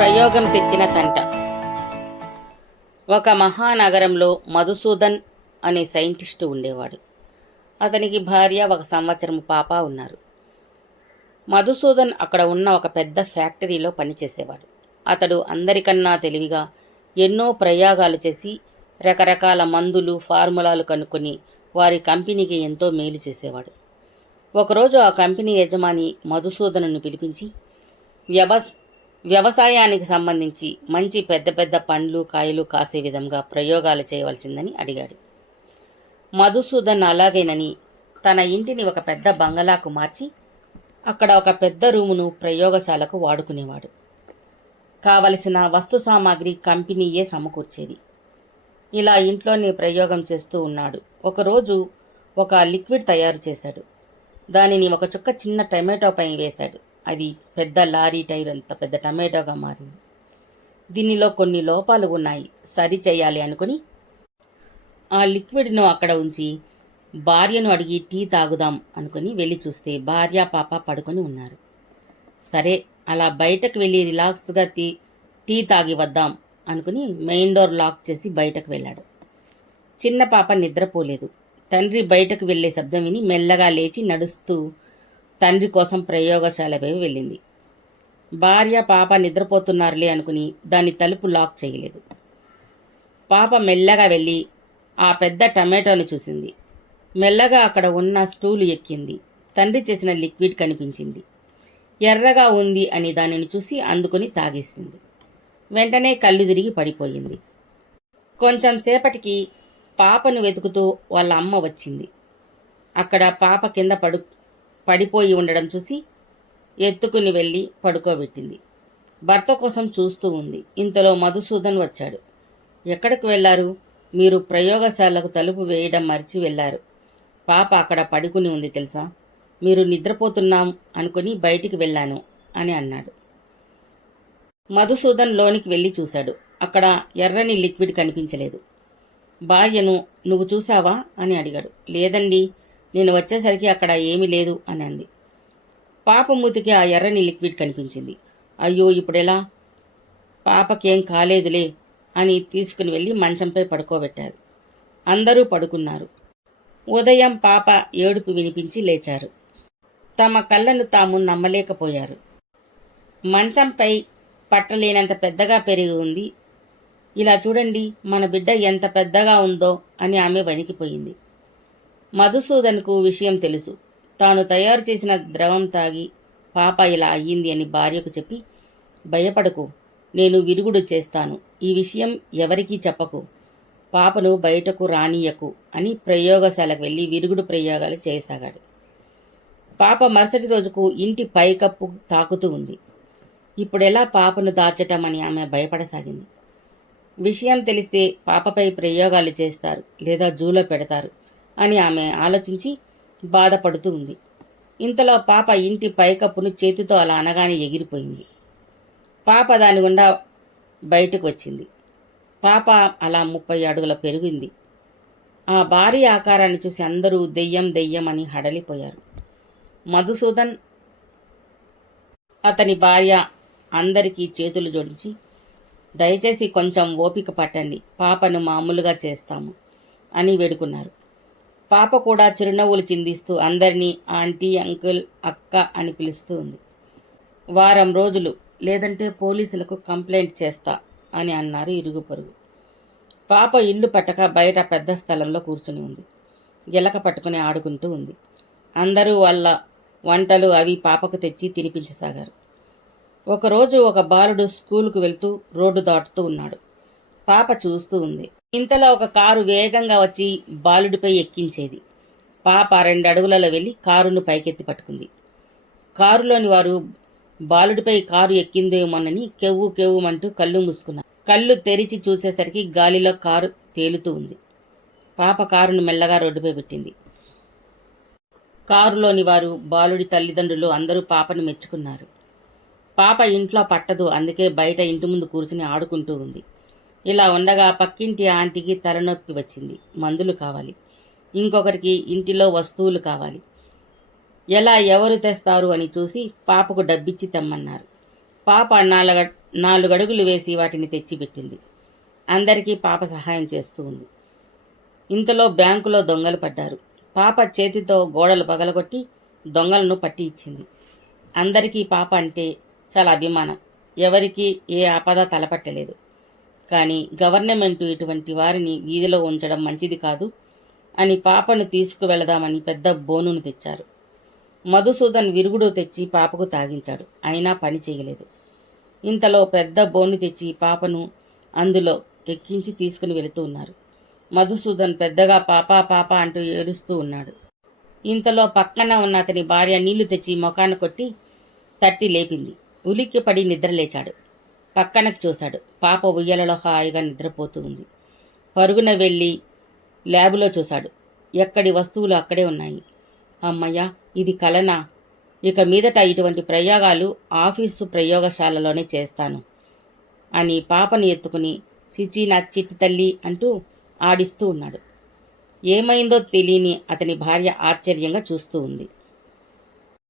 ప్రయోగం తెచ్చిన తంట. ఒక మహానగరంలో మధుసూదన్ అనే సైంటిస్టు ఉండేవాడు. అతనికి భార్య ఒక సంవత్సరం పాప ఉన్నారు. మధుసూదన్ అక్కడ ఉన్న ఒక పెద్ద ఫ్యాక్టరీలో పనిచేసేవాడు. అతడు అందరికన్నా తెలివిగా ఎన్నో ప్రయోగాలు చేసి రకరకాల మందులు ఫార్ములాలు కనుక్కొని వారి కంపెనీకి ఎంతో మేలు చేసేవాడు. ఒకరోజు ఆ కంపెనీ యజమాని మధుసూదనుని పిలిపించి వ్యవస్ వ్యవసాయానికి సంబంధించి మంచి పెద్ద పెద్ద పండ్లు కాయలు కాసే విధంగా ప్రయోగాలు చేయవలసిందని అడిగాడు. మధుసూదన్ అలాగేనని తన ఇంటిని ఒక పెద్ద బంగళాకు మార్చి అక్కడ ఒక పెద్ద రూమును ప్రయోగశాలకు వాడుకునేవాడు. కావలసిన వస్తు సామాగ్రి కంపెనీయే సమకూర్చేది. ఇలా ఇంట్లోనే ప్రయోగం చేస్తూ ఉన్నాడు. ఒకరోజు ఒక లిక్విడ్ తయారు చేశాడు. దానిని ఒక చుక్క చిన్న టమాటో పై వేశాడు. అది పెద్ద లారీ టైర్ అంత పెద్ద టమాటోగా మారింది. దీనిలో కొన్ని లోపాలు ఉన్నాయి. సరి చేయాలి అనుకుని ఆ లిక్విడ్ను అక్కడ ఉంచి భార్యను అడిగి టీ తాగుదాం అనుకుని వెళ్ళి చూస్తే భార్య పాప పడుకొని ఉన్నారు. సరే అలా బయటకు వెళ్ళి రిలాక్స్గా టీ టీ తాగి వద్దాం అనుకుని మెయిన్ డోర్ లాక్ చేసి బయటకు వెళ్ళాడు. చిన్న పాప నిద్రపోలేదు. తండ్రి బయటకు వెళ్ళే శబ్దం విని మెల్లగా లేచి నడుస్తూ తండ్రి కోసం ప్రయోగశాలపై వెళ్ళింది. భార్య పాప నిద్రపోతున్నారులే అనుకుని దాని తలుపు లాక్ చేయలేదు. పాప మెల్లగా వెళ్ళి ఆ పెద్ద టమాటోని చూసింది. మెల్లగా అక్కడ ఉన్న స్టూలు ఎక్కింది. తండ్రి చేసిన లిక్విడ్ కనిపించింది. ఎర్రగా ఉంది అని దానిని చూసి అందుకుని తాగేసింది. వెంటనే కళ్ళు తిరిగి పడిపోయింది. కొంచెం సేపటికి పాపను వెతుకుతూ వాళ్ళ అమ్మ వచ్చింది. అక్కడ పాప కింద పడు పడిపోయి ఉండడం చూసి ఎత్తుకుని వెళ్ళి పడుకోబెట్టింది. భర్త కోసం చూస్తూ ఉంది. ఇంతలో మధుసూదన్ వచ్చాడు. ఎక్కడికి వెళ్ళారు మీరు ప్రయోగశాలకు తలుపు వేయడం మర్చి వెళ్ళారు పాప అక్కడ పడుకుని ఉంది తెలుసా? మీరు నిద్రపోతున్నాం అనుకుని బయటికి వెళ్ళాను అని అన్నాడు. మధుసూదన్ లోనికి వెళ్ళి చూశాడు. అక్కడ ఎర్రని లిక్విడ్ కనిపించలేదు. భార్యను నువ్వు చూసావా అని అడిగాడు. లేదండి నేను వచ్చేసరికి అక్కడ ఏమీ లేదు అని అంది. పాప మూతికి ఆ ఎర్రని లిక్విడ్ కనిపించింది. అయ్యో ఇప్పుడెలా? పాపకేం కాలేదులే అని తీసుకుని వెళ్ళి మంచంపై పడుకోబెట్టారు. అందరూ పడుకున్నారు. ఉదయం పాప ఏడుపు వినిపించి లేచారు. తమ కళ్ళను తాము నమ్మలేకపోయారు. మంచంపై పట్టలేనంత పెద్దగా పెరిగి ఉంది. ఇలా చూడండి మన బిడ్డ ఎంత పెద్దగా ఉందో అని ఆమె వణికిపోయింది. మధుసూదన్కు విషయం తెలుసు. తాను తయారు చేసిన ద్రవం తాగి పాప ఇలా అయ్యింది అని భార్యకు చెప్పి భయపడకు నేను విరుగుడు చేస్తాను. ఈ విషయం ఎవరికీ చెప్పకు. పాపను బయటకు రానియకు అని ప్రయోగశాలకు వెళ్ళి విరుగుడు ప్రయోగాలు చేయసాగాడు. పాప మరుసటి రోజుకు ఇంటి పైకప్పు తాకుతూ ఉంది. ఇప్పుడెలా పాపను దాచటం అని ఆమె భయపడసాగింది. విషయం తెలిస్తే పాపపై ప్రయోగాలు చేస్తారు లేదా జూలో పెడతారు. అని ఆమె ఆలోచించి బాధపడుతూ ఉంది. ఇంతలో పాప ఇంటి పైకప్పును చేతితో అలా అనగానే ఎగిరిపోయింది. పాప దాని గుండా బయటకు వచ్చింది. పాప అలా ముప్పై అడుగుల పెరిగింది. ఆ భారీ ఆకారాన్ని చూసి అందరూ దెయ్యం దెయ్యం అని హడలిపోయారు. మధుసూదన్ అతని భార్య అందరికీ చేతులు జోడించి దయచేసి కొంచెం ఓపిక పట్టండి. పాపను మామూలుగా చేస్తాము అని వేడుకున్నారు. పాప కూడా చిరునవ్వులు చిందిస్తూ అందరినీ ఆంటీ అంకుల్ అక్క అని పిలుస్తూ ఉంది వారం రోజులు లేదంటే పోలీసులకు కంప్లైంట్ చేస్తా అని అన్నారు ఇరుగు పొరుగు. పాప ఇల్లు పట్టక బయట పెద్ద స్థలంలో కూర్చుని ఉంది. గిలక పట్టుకుని ఆడుకుంటూ ఉంది. అందరూ వాళ్ళ వంటలు అవి పాపకు తెచ్చి తినిపించసాగారు. ఒకరోజు ఒక బాలుడు స్కూలుకు వెళ్తూ రోడ్డు దాటుతూ ఉన్నాడు. పాప చూస్తూ ఉంది. ఇంతలో ఒక కారు వేగంగా వచ్చి బాలుడిపై ఎక్కించేది. పాప రెండు అడుగులలో వెళ్ళి కారును పైకెత్తి పట్టుకుంది. కారులోని వారు బాలుడిపై కారు ఎక్కిందేమోనని కెవ్వు కెవ్వుమంటూ కళ్ళు మూసుకున్నారు. కళ్ళు తెరిచి చూసేసరికి గాలిలో కారు తేలుతూ ఉంది. పాప కారును మెల్లగా రోడ్డుపై పెట్టింది. కారులోని వారు బాలుడి తల్లిదండ్రులు అందరూ పాపను మెచ్చుకున్నారు. పాప ఇంట్లో పట్టదు అందుకే బయట ఇంటి ముందు కూర్చుని ఆడుకుంటూ ఉంది. ఇలా ఉండగా పక్కింటి ఆంటీకి తలనొప్పి వచ్చింది. మందులు కావాలి. ఇంకొకరికి ఇంటిలో వస్తువులు కావాలి. ఎలా ఎవరు తెస్తారు అని చూసి పాపకు డబ్బిచ్చి తెమ్మన్నారు. పాప నాలుగ నాలుగడుగులు వేసి వాటిని తెచ్చిపెట్టింది. అందరికీ పాప సహాయం చేస్తూ ఉంది. ఇంతలో బ్యాంకులో దొంగలు పడ్డారు. పాప చేతితో గోడలు పగలగొట్టి దొంగలను పట్టి ఇచ్చింది. అందరికీ పాప అంటే చాలా అభిమానం. ఎవరికీ ఏ ఆపద తలపట్టలేదు. కానీ గవర్నమెంట్ ఇటువంటి వారిని వీధిలో ఉంచడం మంచిది కాదు అని పాపను తీసుకువెళదామని పెద్ద బోనును తెచ్చారు. మధుసూదన్ విరుగుడు తెచ్చి పాపకు తాగించాడు. అయినా పని చేయలేదు. ఇంతలో పెద్ద బోను తెచ్చి పాపను అందులో ఎక్కించి తీసుకుని వెళుతూ ఉన్నారు. మధుసూదన్ పెద్దగా పాపా పాప అంటూ ఏడుస్తూ ఉన్నాడు. ఇంతలో పక్కన ఉన్న అతని భార్య నీళ్ళు తెచ్చి మొఖాన కొట్టి తట్టి లేపింది. ఉలిక్కి పడి నిద్రలేచాడు. పక్కనకి చూశాడు. పాప ఉయ్యలలో హాయిగా నిద్రపోతూ ఉంది పరుగున వెళ్ళి ల్యాబులో చూశాడు. ఎక్కడి వస్తువులు అక్కడే ఉన్నాయి. అమ్మయ్య ఇది కలనా? ఇక మీదట ఇటువంటి ప్రయోగాలు ఆఫీసు ప్రయోగశాలలోనే చేస్తాను అని పాపని ఎత్తుకుని చిచి నా చిట్టి తల్లి అంటూ ఆడిస్తూ ఉన్నాడు. ఏమైందో తెలియని అతని భార్య ఆశ్చర్యంగా చూస్తూ ఉంది.